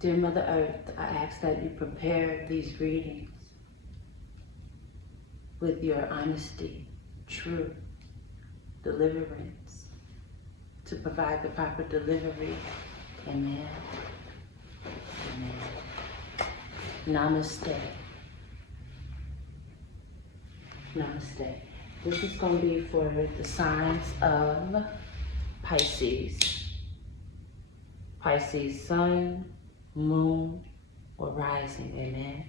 Dear Mother Earth, I ask that you prepare these readings with your honesty, truth, deliverance, to provide the proper delivery. Amen. Amen. Namaste. Namaste. This is going to be for the signs of Pisces. Pisces sun, moon, or rising. Amen.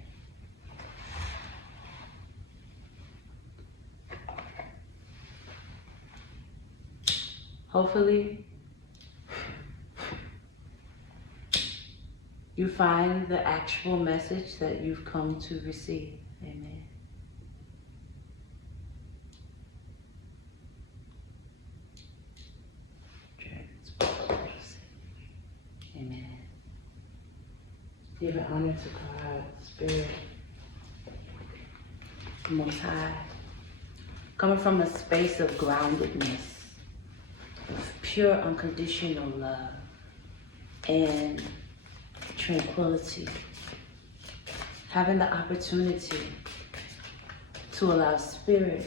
Hopefully, you find the actual message that you've come to receive. Amen. Amen. Give honor to God, Spirit, Most High. Coming from a space of groundedness, of pure unconditional love and tranquility. Having the opportunity to allow Spirit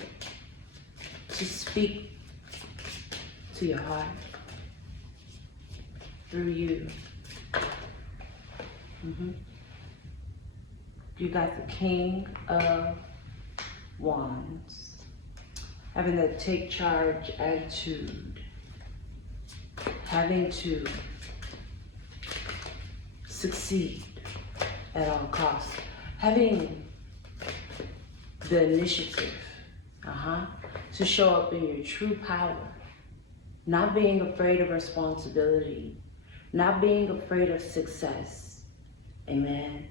to speak to your heart through you. You got the King of Wands, having that take charge attitude, having to succeed at all costs, having the initiative to show up in your true power, not being afraid of responsibility, not being afraid of success. Amen.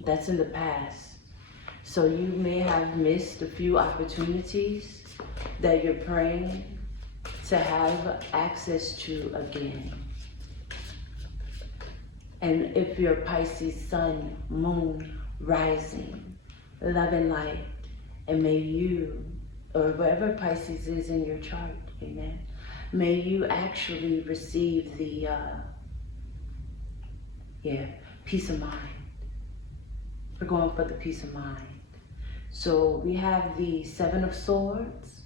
That's in the past. So you may have missed a few opportunities that you're praying to have access to again. And if you're Pisces sun, moon, rising, love and light, and may you, or wherever Pisces is in your chart, amen, may you actually receive the peace of mind. We're going for the peace of mind. So we have the Seven of Swords,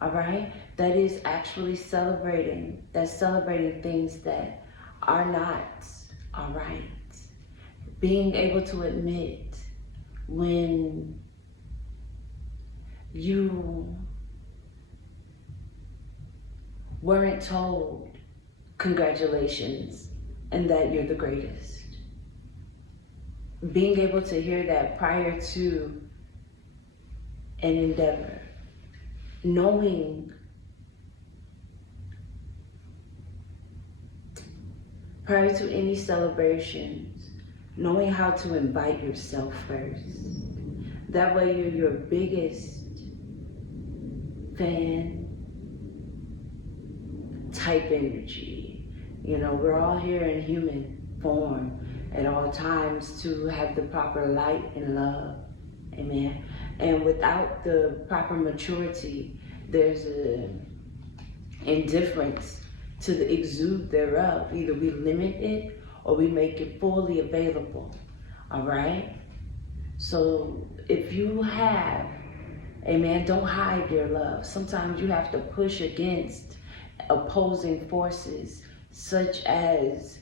all right? That is actually celebrating, that's celebrating things that are not all right. Being able to admit when you weren't told congratulations and that you're the greatest. Being able to hear that prior to an endeavor. Knowing prior to any celebrations, knowing how to invite yourself first. That way you're your biggest fan type energy. You know, we're all here in human form at all times to have the proper light and love. Amen. And without the proper maturity, there's an indifference to the exude thereof. Either we limit it or we make it fully available. All right? So if you have, amen, don't hide your love. Sometimes you have to push against opposing forces such as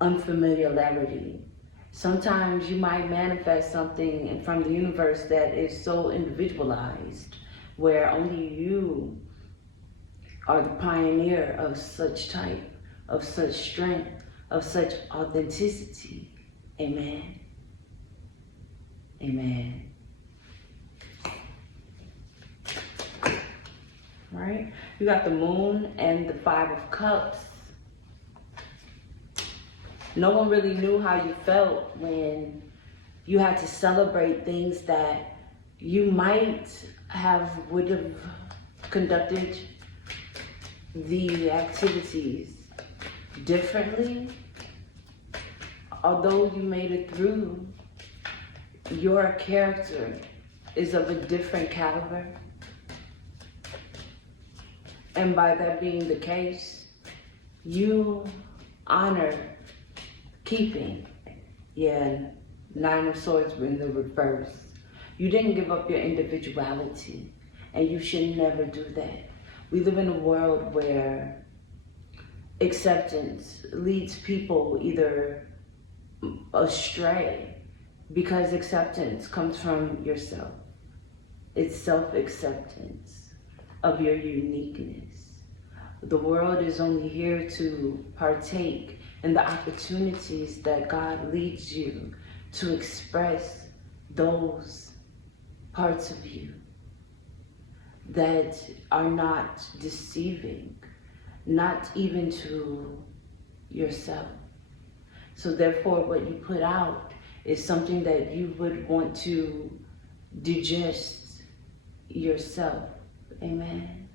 unfamiliarity. Sometimes you might manifest something from the universe that is so individualized, where only you are the pioneer of such type, of such strength, of such authenticity. Amen. Amen. Right? You got the Moon and the Five of Cups. No one really knew how you felt when you had to celebrate things that you would have conducted the activities differently. Although you made it through, your character is of a different caliber. And by that being the case, you honor keeping. Yeah, Nine of Swords in the reverse. You didn't give up your individuality, and you should never do that. We live in a world where acceptance leads people either astray, because acceptance comes from yourself. It's self-acceptance of your uniqueness. The world is only here to partake in the opportunities that God leads you to express those parts of you that are not deceiving, not even to yourself. So therefore, what you put out is something that you would want to digest yourself. Amen.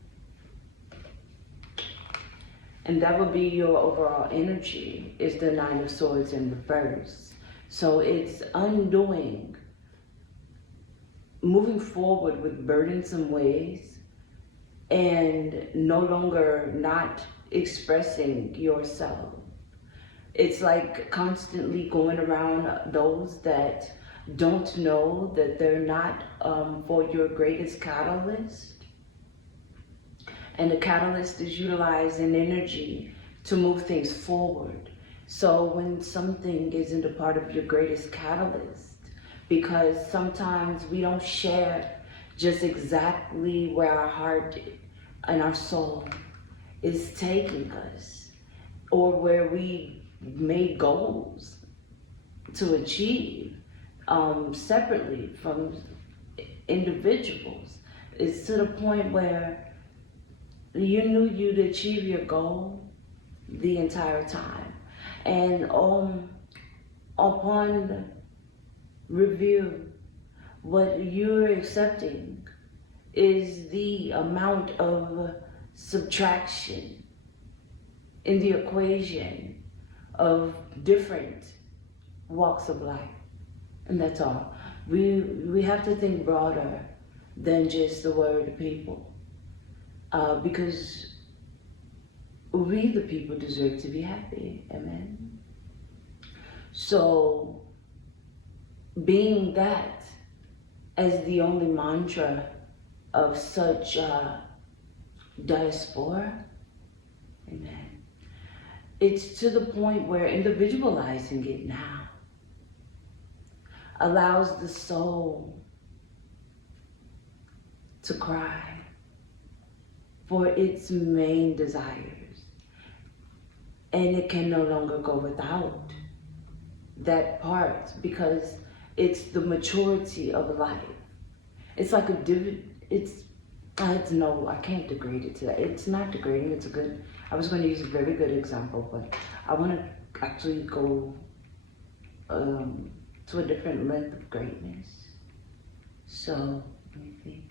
And that would be your overall energy, is the Nine of Swords in reverse. So it's undoing, moving forward with burdensome ways, and no longer not expressing yourself. It's like constantly going around those that don't know that they're not for your greatest catalyst. And the catalyst is utilizing energy to move things forward. So when something isn't a part of your greatest catalyst, because sometimes we don't share just exactly where our heart and our soul is taking us, or where we made goals to achieve separately from individuals. It's to the point where you knew you'd achieve your goal the entire time. And upon review, what you're accepting is the amount of subtraction in the equation of different walks of life. And that's all. We have to think broader than just the word people. Because we, the people, deserve to be happy. Amen. So, being that as the only mantra of such diaspora, amen, it's to the point where individualizing it now allows the soul to cry for its main desires. And it can no longer go without that part, because it's the maturity of life. It's like a no, I can't degrade it to that. It's not degrading, it's a good, I was going to use a very good example, but I want to actually go to a different length of greatness. So, let me think.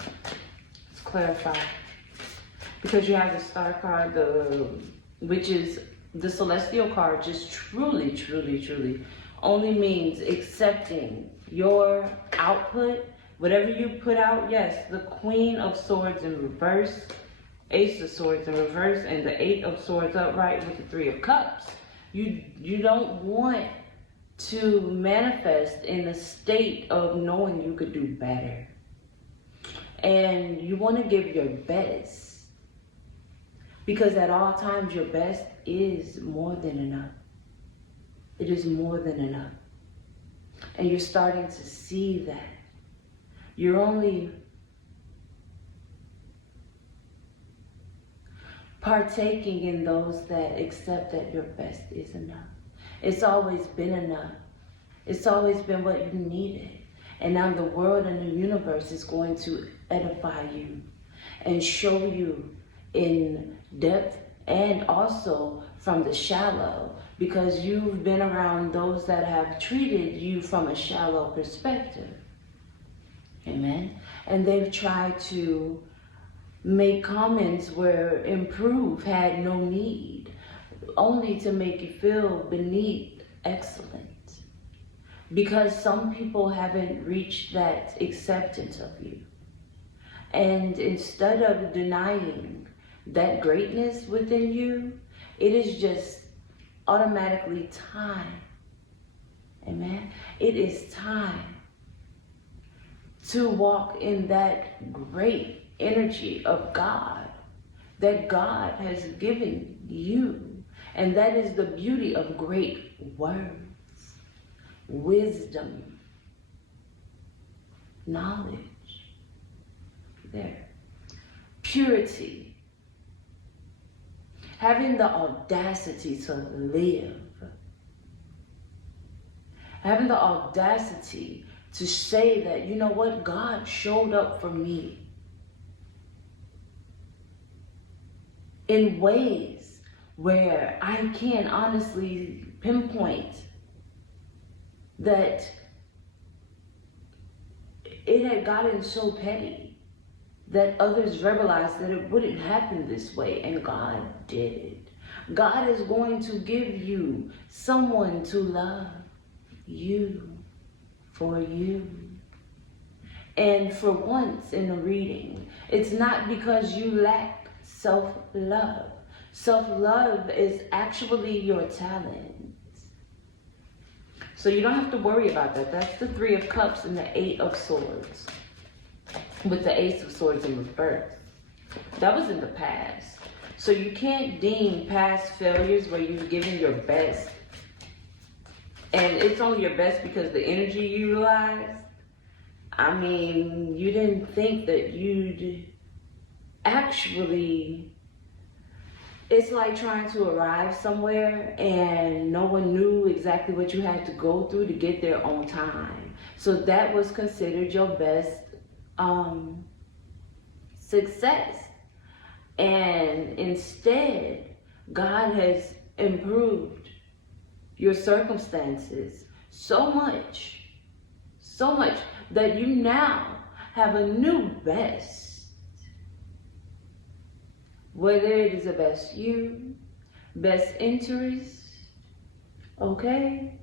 Let's clarify. Because you have the Star card, which is the Celestial card, just truly, truly, truly only means accepting your output, whatever you put out. Yes, the Queen of Swords in reverse, Ace of Swords in reverse, and the Eight of Swords upright with the Three of Cups. You don't want to manifest in a state of knowing you could do better. And you want to give your best, because at all times your best is more than enough. It is more than enough. And you're starting to see that. You're only partaking in those that accept that your best is enough. It's always been enough. It's always been what you needed. And now the world and the universe is going to edify you and show you in depth and also from the shallow, because you've been around those that have treated you from a shallow perspective. Amen. And they've tried to make comments where improve had no need, only to make you feel beneath excellent. Because some people haven't reached that acceptance of you. And instead of denying that greatness within you, it is just automatically time. Amen. It is time to walk in that great energy of God that God has given you. And that is the beauty of great words, wisdom, knowledge. There. Purity. Having the audacity to live. Having the audacity to say that, you know what, God showed up for me in ways where I can honestly pinpoint that it had gotten so petty that others realized that it wouldn't happen this way, and God did it. God is going to give you someone to love you for you. And for once in the reading, it's not because you lack self-love. Self-love is actually your talent. So you don't have to worry about that. That's the 3 of Cups and the 8 of Swords, with the Ace of Swords in reverse. That was in the past. So you can't deem past failures where you've given your best, and it's only your best because the energy you utilized. I mean, you didn't think that you'd actually... It's like trying to arrive somewhere and no one knew exactly what you had to go through to get there on time. So that was considered your best success. And instead, God has improved your circumstances so much that you now have a new best. Whether it is a best you, best interest, okay?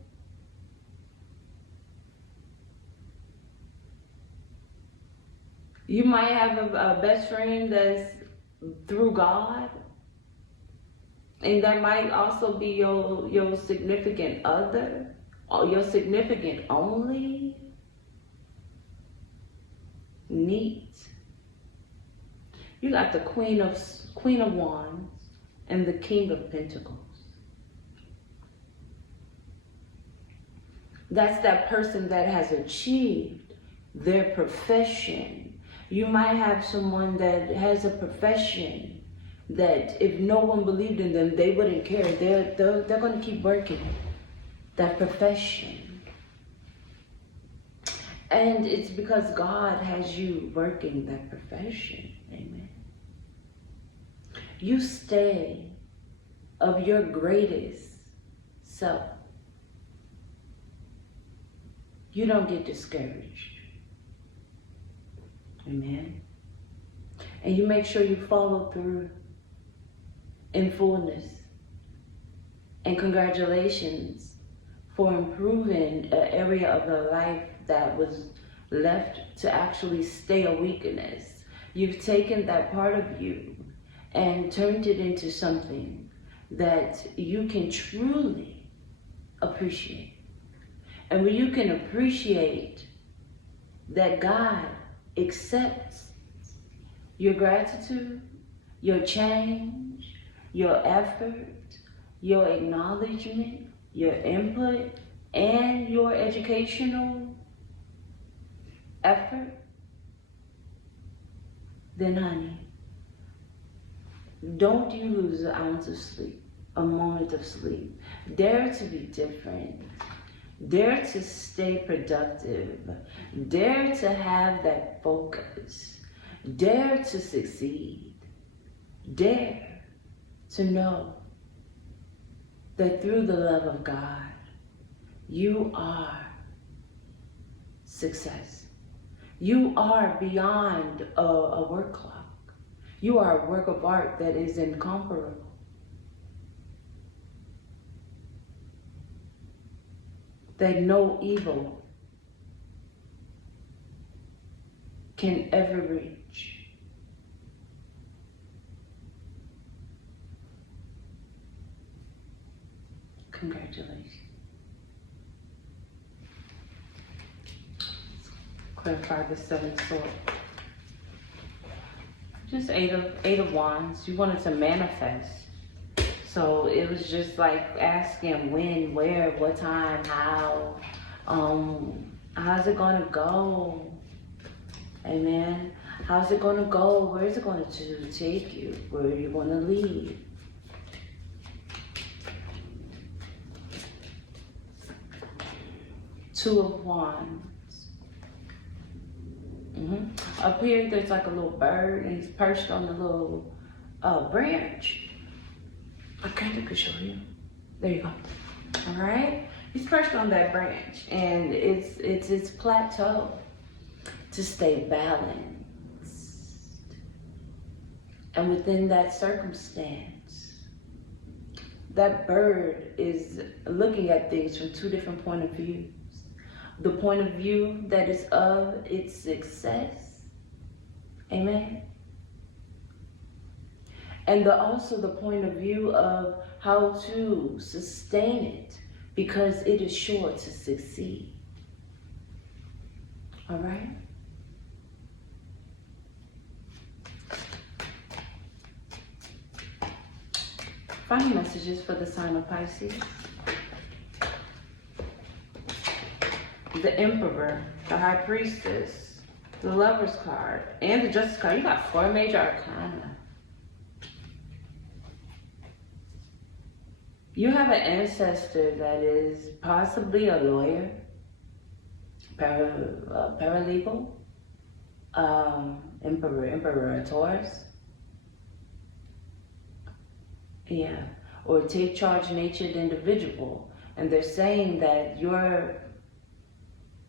You might have a best friend that's through God, and that might also be your significant other, or your significant only. Neat. You got the Queen of Wands and the King of Pentacles. That's that person that has achieved their profession. You might have someone that has a profession that if no one believed in them, they wouldn't care. They're going to keep working that profession. And it's because God has you working that profession. Amen. You stay of your greatest self. You don't get discouraged. Amen. And you make sure you follow through in fullness. And congratulations for improving an area of your life that was left to actually stay a weakness. You've taken that part of you and turned it into something that you can truly appreciate. And when you can appreciate that God accepts your gratitude, your change, your effort, your acknowledgement, your input, and your educational effort, then honey, don't you lose an ounce of sleep, a moment of sleep. Dare to be different. Dare to stay productive. Dare to have that focus. Dare to succeed. Dare to know that through the love of God, you are success. You are beyond a work clock. You are a work of art that is incomparable. That no evil can ever reach. Congratulations. Clarify the 7th sword. Just eight of wands. You wanted to manifest. So it was just like asking when, where, what time, how. How's it gonna go? Amen. How's it gonna go? Where is it going to take you? Where are you gonna lead? Two of wands. Up here, there's like a little bird, and he's perched on the little branch. I kind of could show you. There you go. All right, he's perched on that branch, and it's its plateau to stay balanced. And within that circumstance, that bird is looking at things from two different points of view. The point of view that is of its success, amen. And also the point of view of how to sustain it, because it is sure to succeed. All right? Final messages for the sign of Pisces. The Emperor, the High Priestess, the Lover's card, and the Justice card. You got 4 major arcana. You have an ancestor that is possibly a lawyer, paralegal, Emperor Taurus. Yeah, or take charge natured individual. And they're saying that your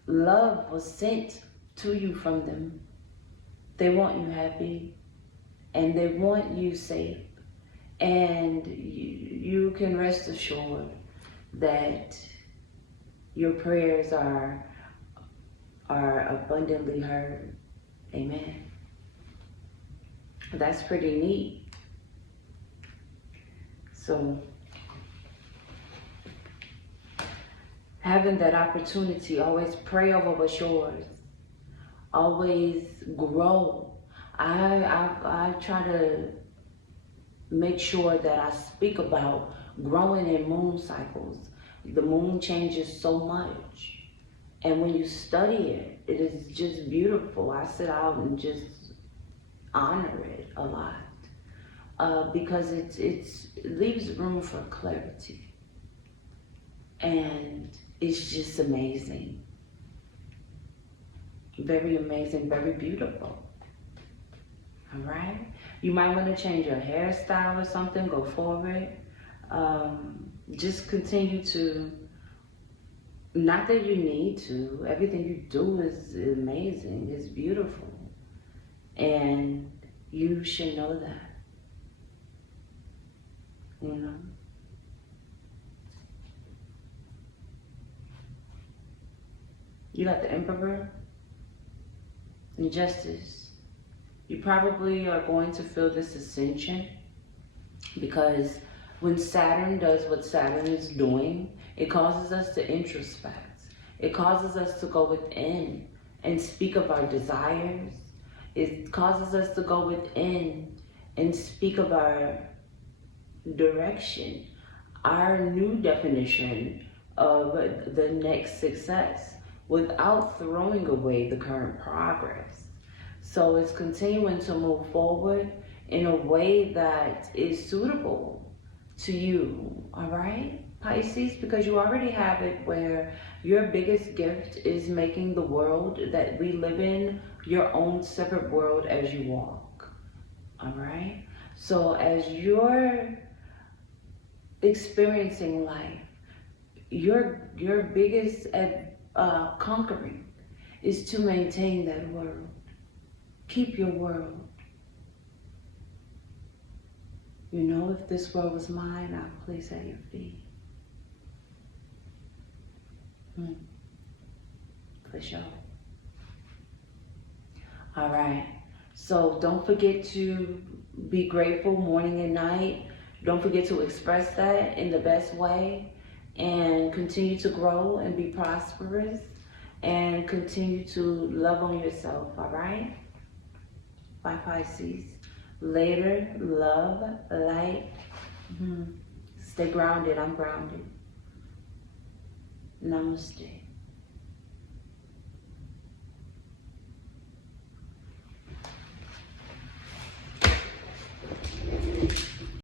love was sent to you from them. They want you happy, and they want you safe. And you can rest assured that your prayers are abundantly heard. Amen. That's pretty neat. So having that opportunity, always pray over what's yours. Always grow. I try to make sure that I speak about growing in moon cycles. The moon changes so much. And when you study it, it is just beautiful. I sit out and just honor it a lot. Because it leaves room for clarity. And it's just amazing. Very amazing, very beautiful. All right? You might want to change your hairstyle or something, go for it. Just continue to, not that you need to, everything you do is amazing, it's beautiful. And you should know that. You know? You got the Emperor and Justice. You probably are going to feel this ascension, because when Saturn does what Saturn is doing, it causes us to introspect. It causes us to go within and speak of our desires. It causes us to go within and speak of our direction, our new definition of the next success, without throwing away the current progress. So it's continuing to move forward in a way that is suitable to you, all right, Pisces? Because you already have it where your biggest gift is making the world that we live in your own separate world as you walk, all right? So as you're experiencing life, your biggest conquering is to maintain that world. Keep your world. You know, if this world was mine, I'd place at your feet. For sure. All right. So don't forget to be grateful morning and night. Don't forget to express that in the best way. and continue to grow and be prosperous and continue to love on yourself, all right? Bye, Pisces. Later, love, light. Stay grounded. I'm grounded. Namaste.